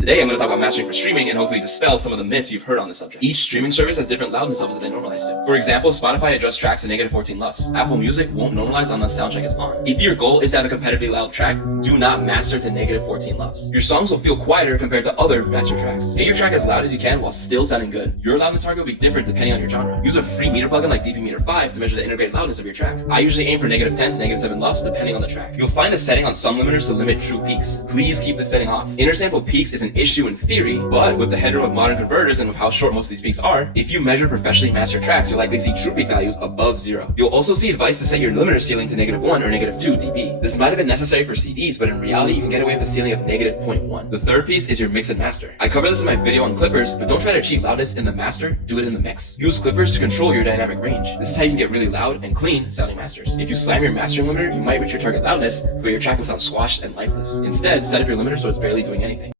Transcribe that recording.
Today I'm going to talk about mastering for streaming and hopefully dispel some of the myths you've heard on this subject. Each streaming service has different loudness levels that they normalize to. For example, Spotify adjusts tracks to -14 LUFS. Apple Music won't normalize unless Soundcheck is on. If your goal is to have a competitively loud track, do not master to -14 LUFS. Your songs will feel quieter compared to other master tracks. Get your track as loud as you can while still sounding good. Your loudness target will be different depending on your genre. Use a free meter plugin like DP Meter 5 to measure the integrated loudness of your track. I usually aim for -10 to -7 LUFS depending on the track. You'll find a setting on some limiters to limit true peaks. Please keep this setting off. Intersample peaks is an issue in theory, but with the headroom of modern converters and with how short most of these peaks are, if you measure professionally mastered tracks, you'll likely see true peak values above 0. You'll also see advice to set your limiter ceiling to -1 or -2 dB. This might have been necessary for CDs, but in reality, you can get away with a ceiling of -0.1. The third piece is your mix and master. I cover this in my video on clippers, but don't try to achieve loudness in the master, do it in the mix. Use clippers to control your dynamic range. This is how you can get really loud and clean sounding masters. If you slam your mastering limiter, you might reach your target loudness, but your track will sound squashed and lifeless. Instead, set up your limiter so it's barely doing anything.